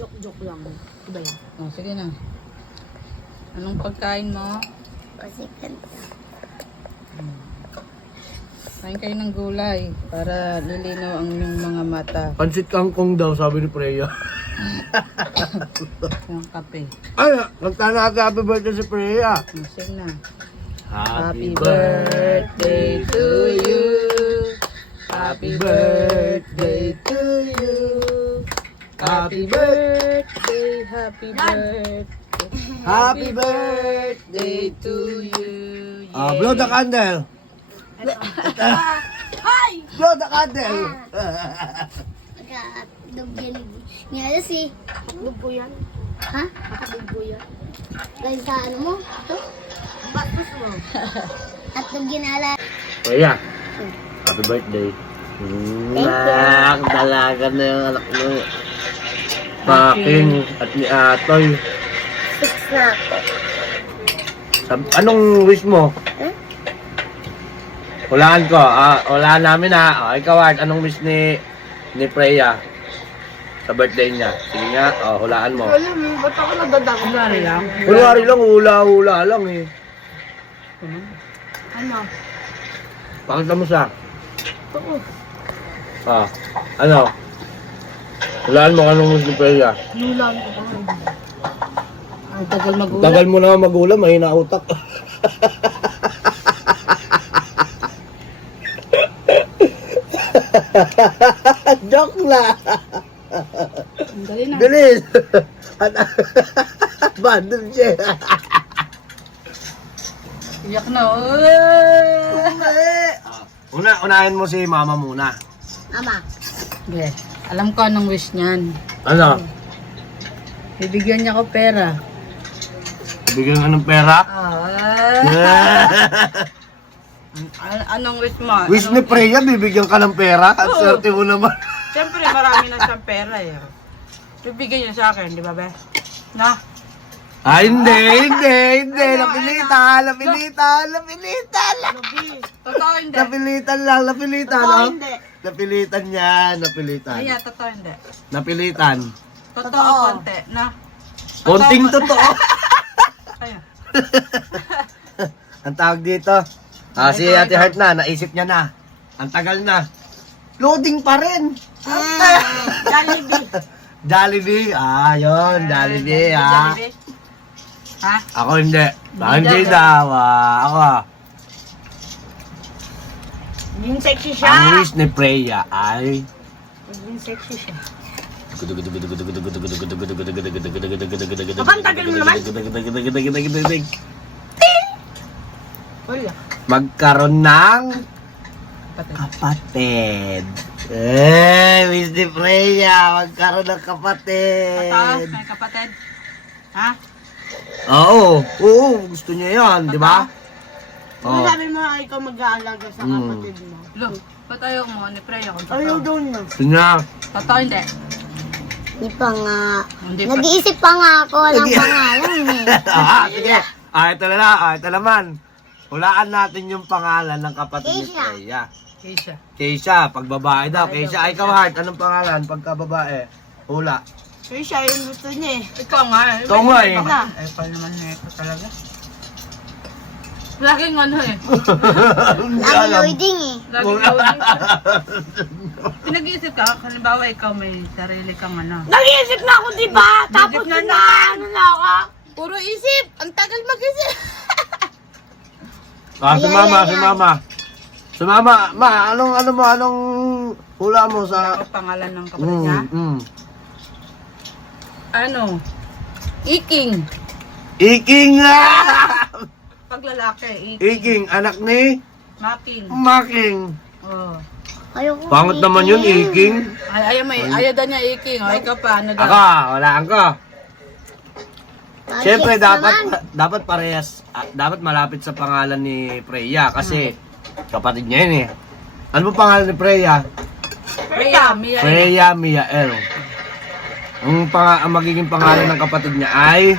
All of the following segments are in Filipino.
Joke lang. Diba yan? Oh, sige na. Anong pagkain mo? Pasikan. Kain kayo ng gulay para lilinaw ang inyong mga mata. Pansit kangkong daw, sabi ni Freya. Yung kape. Ay, nagtana ka happy birthday si Freya. Oh, sige na. Happy birthday to you. Happy birthday to you. Happy birthday, happy birthday. Happy birthday to you. Blow the candle. Hi! Blow the candle. Pagka-dog yan. Ngayon si. Hotdog po yan. Ha? Hotdog po yan. Dahil sa ano mo? Ito? Batos mo. At dog ginala. Freya, happy birthday. Dalaga na yung anak mo. Paking at ni Atoy. 6 na ako. Anong wish mo? Hulaan ko. Hulaan namin ha. Ikaw, Art, anong wish ni Freya sa birthday niya? Sige nga, hulaan mo. Alam mo, ba't ako nagdadako? Kunwari lang. Kunwari lang, hula-hula lang eh. Ano? Pakita mo siya. Oo. Ano? Hulaan mo anong wish ni Freya. Nulan ko pa nga. Ang tagal magulat. Tagal mo na magulang, mahina utak. Joke lang. Ang dali na. Bilis. Bandol siya. Iyak na. Unahin mo si mama muna. Ama. Okay. Alam ko anong wish niyan. Ano? Bibigyan niya ko pera. Bigyan ka ng pera? Anong wish mo? Wish ni Freya, bibigyan ka ng pera? At Oo. swerte mo naman. Siyempre, marami na siyang pera eh. Bibigyan niya sa akin, di ba, be? Na? Hindi. Ano? Napilitan. Totoo hindi. Napilitan lang, napilitan. Totoo Oh. hindi. Napilitan niya, napilitan. Ay, totoo hindi. Napilitan. Totoo, konti. Na? Konting totoo. Ayan. Ang tawag dito. Si Ate Heart na, naisip niya na. Ang tagal na. Loading pa rin. Jollibee. Jollibee. Yun, Jollibee, Jollibee? Ha? Ako hindi. Hindi Jollibee. daw. Ako. Yung sexy Ang siya. wish ni Freya ay... Yung sexy siya. Kapag tagal mo naman. Wala. Magkaroon ng Patay. kapatid. Wish ni Freya, magkaroon ng Totoo? kapatid. May kapatid? Ha? Oo, gusto niya yan, di ba? Kung sabi mo ikaw mag-aalaga sa kapatid mo. Lo, ba't ayaw mo ni Freya kung Ayaw totoo? daw na. Gusto niya. Totoo hindi? Hindi pa nga. Hindi pa. Nag-iisip pa nga ako ng pangalan eh. Sige. Ito na lang, ito naman. Hulaan natin yung pangalan ng kapatid ni Keisha. Freya. Keisha. Keisha, pag babae daw. Keisha, ay ikaw, Heart, anong pangalan pagka babae? Hula. Kaya siya yung gusto niya eh. Ikaw nga eh. Ikaw nga eh. Ay, pal naman na ito talaga. Laging ano eh. Ang loading eh. Laging loading. Pinag-iisip ka, halimbawa ikaw may sarili kang ano. Nag-iisip na ako, di ba? Tapos na na ano na ako. Puro isip! Ang tagal mag-isip! Si mama. Si mama, anong hula mo sa... Ang pangalan ng kapatid niya? Ano? Iking. Iking nga! Pag lalaki, Iking. Iking, anak ni Making. Making. Oh. Ayoko. Pangit naman yun, Iking. Ayaw daw niya Iking. O, ikaw pa, ano daw? Ako, walaan ko. Siyempre, Shit naman. dapat parehas, dapat malapit sa pangalan ni Freya kasi kapatid niya yun eh. Ano ba pangalan ni Freya? Freya, Mia. Freya Miael. Ang magiging pangalan ng kapatid niya ay...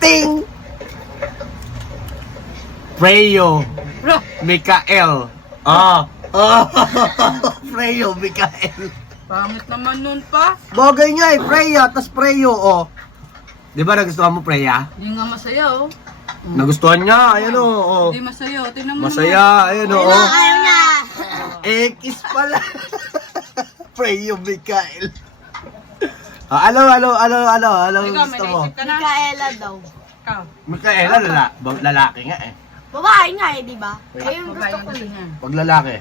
Ting! Freyo Mikael. Oh, Freyo, Mikael. Pangit naman nun pa. Bagay nga eh, Freya, tas Freyo, oh. Di ba nagustuhan mo, Freya? Hindi nga masaya, oh. Nagustuhan niya, ayun oh. Hindi masaya. Tingnan mo Masaya, ayun oh. Ayaw niya. Kiss pala. Freyo, Mikael. Ano Ikaw, may gusto mo? naisip ka na? Mikaela daw. Ikaw. Mikaela, lalaki nga eh. Babae nga eh, di ba? Ayun, gusto ko niya. Pag lalaki.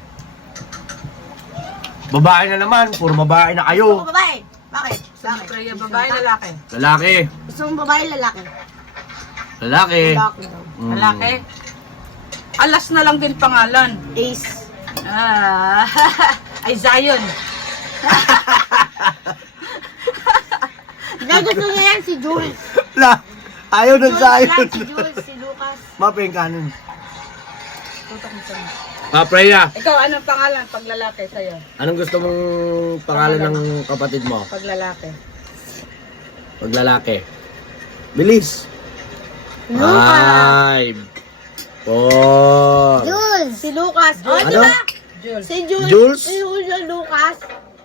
Babae na naman, puro babae na Gusto kayo. mo babae? Bakit? Bakit? Freya, babae, lalaki. Lalaki. Gusto mo babae, lalaki? Lalaki. Lalaki daw. Lalaki. Alas na lang din pangalan. Ace. Ah, ay Zion. Gusto niya yan si Jules. Ayaw na sa'yo. Si Jules, si Lucas. Maping kanin. Tutok mo sa'yo. Freya, Ikaw, anong pangalan pag lalaki sa'yo? anong gusto mong pangalan ng kapatid mo? Pag lalaki. Pag lalaki. Bilis. Lucas. 5, 4. Jules. Si Lucas. Oh, Ano? di ba? Jules. Si Jules. Jules? Si Jules Lucas.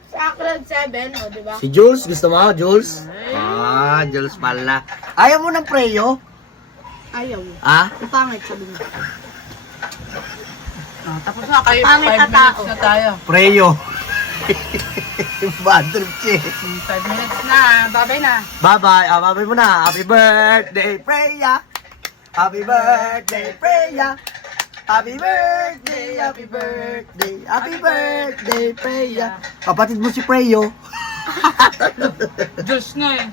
Sa Crowd 7, o di ba? Si Jules, gusto mo? Jules? Jules pala. Ayaw mo ng Freyo? Ayaw. Ah? Ang pangit sabi mo. Tapos na kayo. Pangit 5 na tao. minutes na tayo. Freyo. Bad trip siya. 5 minutes na. Babay na. Bye-bye. Bye-bye mo na. Happy birthday, Freya. Happy birthday, Freya. Happy birthday, happy birthday, happy birthday, Freya. Kapatid mo si Freyo. Jules nga eh.